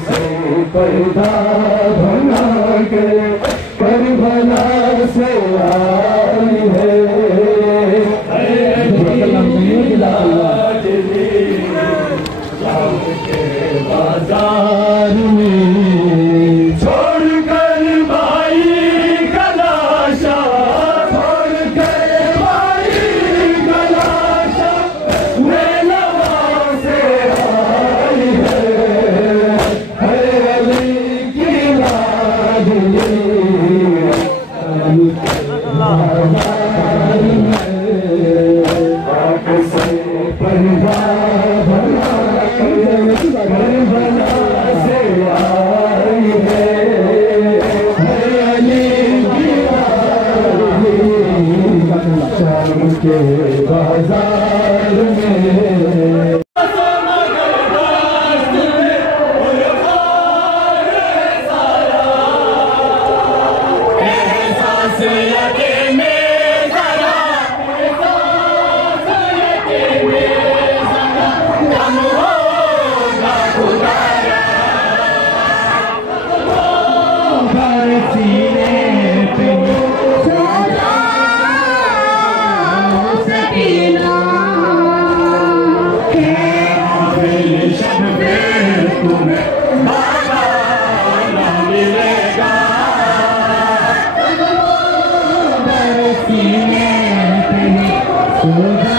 से पैदा बना के करबला से आई है। बाजार में छोड़कर भाई कलाशा, छोड़कर भाई कलाशा मेलवा से आई है। अली की लाडली से पैदा बना करबला से आई है। अली की लाडली शाम के बाजार में Oh